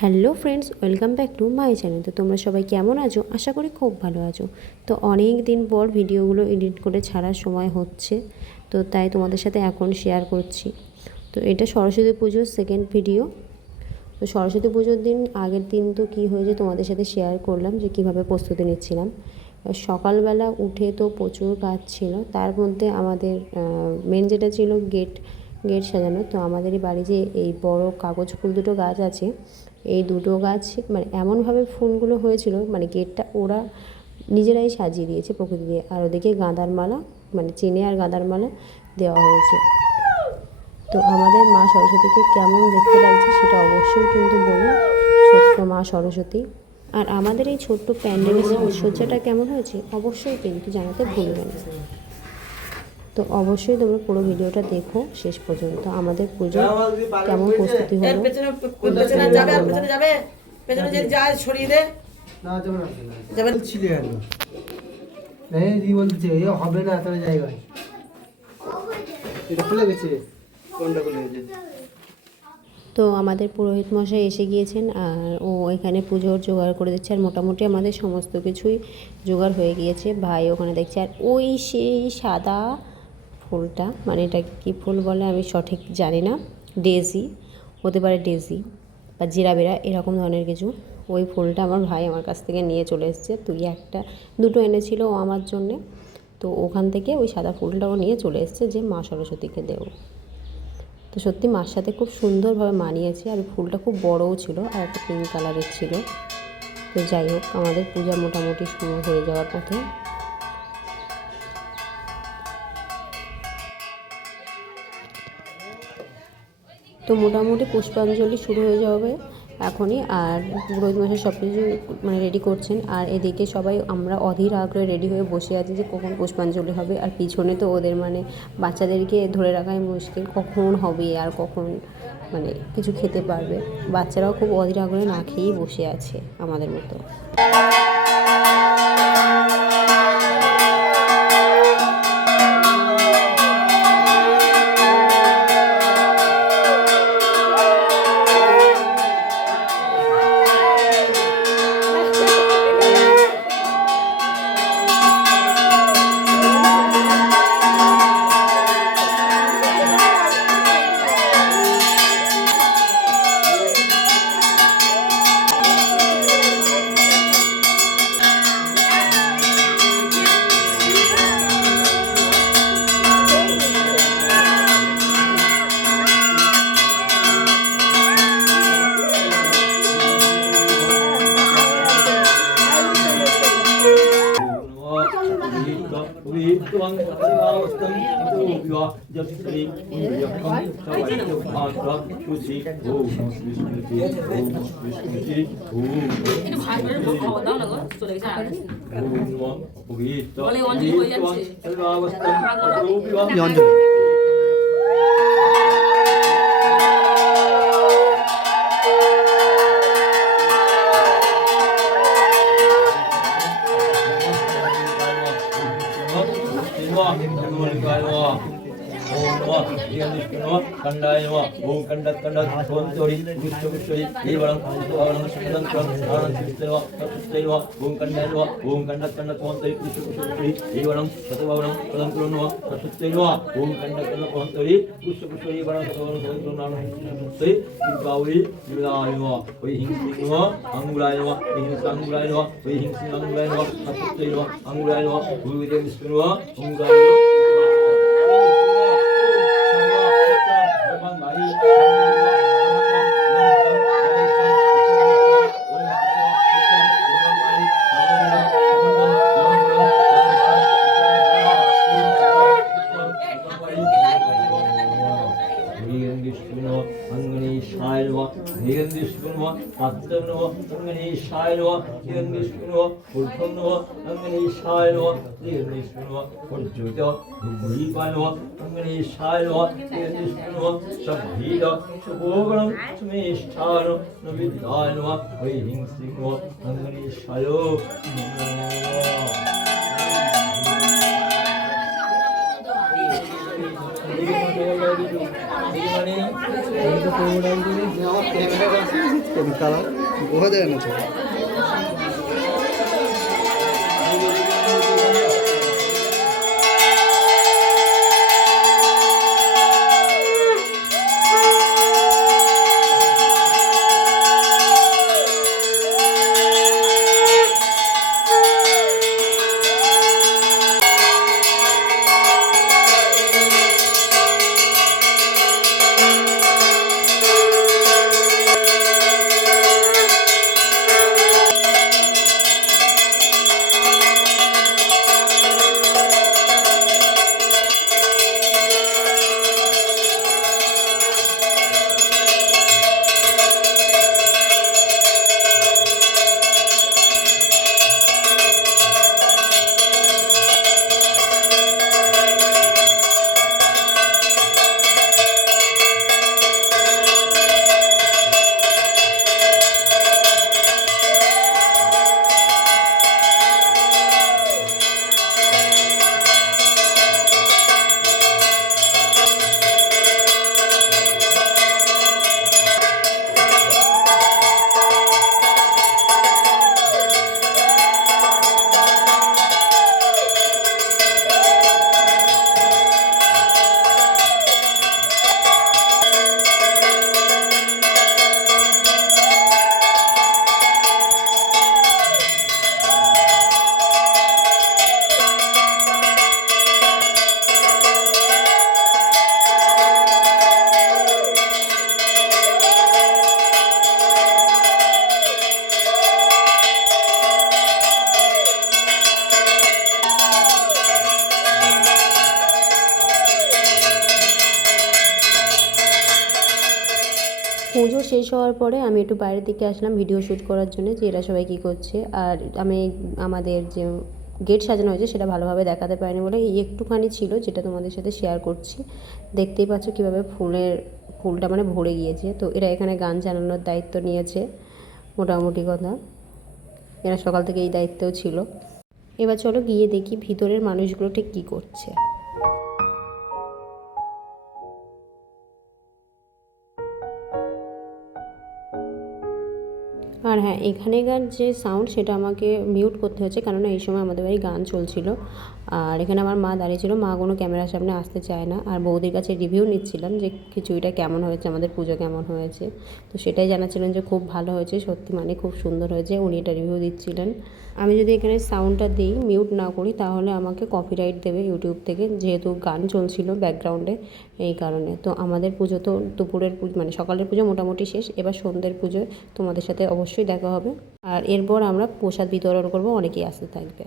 Hello friends, welcome back to my channel. তো তোমরা সবাই কেমন আছো? আশা করি খুব ভালো আছো। তো অনেক দিন পর ভিডিওগুলো এডিট করে ছাড়ার সময় হচ্ছে, তো তাই তোমাদের সাথে এখন শেয়ার করছি। তো এটা সরস্বতী পুজোর সেকেন্ড ভিডিও। তো সরস্বতী পুজোর দিন আগের দিন তো কী হয়েছে তোমাদের সাথে শেয়ার করলাম, যে কীভাবে প্রস্তুতি নিচ্ছিলাম। সকালবেলা উঠে তো প্রচুর কাজ ছিল, তার মধ্যে আমাদের মেন যেটা ছিল গেট সাজানো। তো আমাদের বাড়ি যে এই বড় কাগজ ফুল দুটো গাছ আছে, এই দুটো গাছ মানে এমনভাবে ফুলগুলো হয়েছিল, মানে গেটটা ওরা নিজেরাই সাজিয়ে দিয়েছে প্রকৃতি দিয়ে। আর ওদিকে গাঁদার মালা, মানে চিনে আর গাঁদার মালা দেওয়া হয়েছে। তো আমাদের মা সরস্বতীকে কেমন দেখতে লাগছে সেটা অবশ্যই কিন্তু বলুন, ছোট্ট মা সরস্বতী। আর আমাদের এই ছোট্ট প্যান্ডেলের সাজসজ্জাটা কেমন হয়েছে অবশ্যই কিন্তু জানাতে ভুলবেন। তো অবশ্যই তোমরা পুরো ভিডিওটা দেখো শেষ পর্যন্ত। আমাদের পুজো কেমন প্রস্তুতি হলো হবে না তোর জায়গায় এটা খুলে গেছে, কোনটা খুলে গেছে। তো আমাদের পুরোহিত মশাই এসে গিয়েছেন, আর ও এখানে পুজোর জোগাড় করে দিচ্ছে। আর মোটামুটি আমাদের সমস্ত কিছুই জোগাড় হয়ে গিয়েছে। ভাই ওখানে দেখছে। আর ওই সেই সাদা ফুলটা, মানে এটা কী ফুল বলে আমি সঠিক জানি না, ডেজি হতে পারে, ডেজি বা জিরাবেরা এরকম ধরনের কিছু। ওই ফুলটা আমার ভাই আমার কাছ থেকে নিয়ে চলে এসেছে। দুটো এনেছিল ও আমার জন্যে। তো ওখান থেকে ওই সাদা ফুলটাও নিয়ে চলে এসেছে যে মা সরস্বতীকে দেবো। তো সত্যি মার সাথে খুব সুন্দরভাবে মানিয়েছে। আর ফুলটা খুব বড়ও ছিল, আর একটা পিঙ্ক কালারের ছিল। তো যাই হোক, আমাদের পূজা মোটামুটি শুরু হয়ে যাওয়ার পথে। তো মোটামুটি পুষ্পাঞ্জলি শুরু হয়ে যাবে এখনই। আর পুরোহিত মশাই সব কিছু মানে রেডি করছেন। আর এদিকে সবাই আমরা অধীর আগ্রহে রেডি হয়ে বসে আছি যে কখন পুষ্পাঞ্জলি হবে। আর পিছনে তো ওদের মানে বাচ্চাদেরকে ধরে রাখাই মুশকিল, কখন হবে আর কখন মানে কিছু খেতে পারবে। বাচ্চারাও খুব অধীর আগ্রহে না খেয়েই বসে আছে আমাদের মতো। कंडाय नमः ओम कंडत कंडत सोंतोरी विश्व विश्वई एवं भगवान सुदं चं आनंद सिद्धवा सत्तेवा ओम कंडाय नमः ओम कंडत कंडत सोंतोरी विश्व विश्वई एवं सतभवनं पदं कुरुन्वा सत्तेवा ओम कंडत कंडत सोंतोरी विश्व विश्वई एवं सतभवनं पदं कुरुन्वा सत्ते दुर्गावली विलाय नमः ओई हिंसी नमः अंगुलाय नमः हिंसी अंगुलाय नमः ओई हिंसी अंगुलाय नमः सत्तेवा अंगुलाय नमः गुरुदेव विष्णु अंगुलाय অঙ্গনেশায় নমঃ হিরণ্যেশ্বর নমঃ পাত্রং নমঃ অঙ্গনেশায় নমঃ হিরণ্যেশ্বর নমঃ ঊর্ধ্বং নমঃ অঙ্গনেশায় নমঃ হিরণ্যেশ্বর নমঃ পঞ্চবিত ধূপদীপায় নমঃ অঙ্গনেশায় নমঃ হিরণ্যেশ্বর নমঃ সভীর শুভগণং সুমেষ্ঠান নবিদ্যায় নমঃ ঐহিংসিং নমঃ অঙ্গনেশায় নমঃ। কালার বোঝা যায় না তো। পুজো শেষ হওয়ার পরে আমি একটু বাইরের দিকে আসলাম ভিডিও শ্যুট করার জন্য, যে এরা সবাই কী করছে। আর আমি আমাদের যে গেট সাজানো হয়েছে সেটা ভালোভাবে দেখাতে পারিনি বলে এই একটুখানি ছিল যেটা তোমাদের সাথে শেয়ার করছি। দেখতেই পাচ্ছ কীভাবে ফুলটা মানে ভরে গিয়েছে। তো এরা এখানে গান চালানোর দায়িত্ব নিয়েছে, মোটামুটি কথা এরা সকাল থেকে এই দায়িত্বও ছিল। এবার চলো গিয়ে দেখি ভিতরের মানুষগুলো ঠিক কী করছে। আর হ্যাঁ, এখানেকার যে সাউন্ড সেটা আমাকে মিউট করতে হচ্ছে, কেননা এই সময় আমাদের বাড়ি গান চলছিল। আর এখানে আমার মা দাঁড়িয়ে ছিল, মা কোনো ক্যামেরার সামনে আসতে চায় না। আর বৌদির কাছে রিভিউ নিচ্ছিলাম যে খিচুড়িটা কেমন হয়েছে, আমাদের পুজো কেমন হয়েছে। তো সেটাই জানাচ্ছিলেন যে খুব ভালো হয়েছে, সত্যি মানে খুব সুন্দর হয়েছে, উনি এটা রিভিউ দিচ্ছিলেন। আমি যদি এখানে সাউন্ডটা দিই, মিউট না করি, তাহলে আমাকে কপিরাইট দেবে ইউটিউব থেকে, যেহেতু গান চলছিল ব্যাকগ্রাউন্ডে, এই কারণে। তো আমাদের পুজো তো দুপুরের পুজো মানে সকালের পুজো মোটামুটি শেষ, এবার সন্ধ্যের পুজোয় তোমাদের সাথে অবশ্যই দেখা হবে। আর এরপর আমরা প্রসাদ বিতরণ করব, অনেকেই আসতে থাকবে।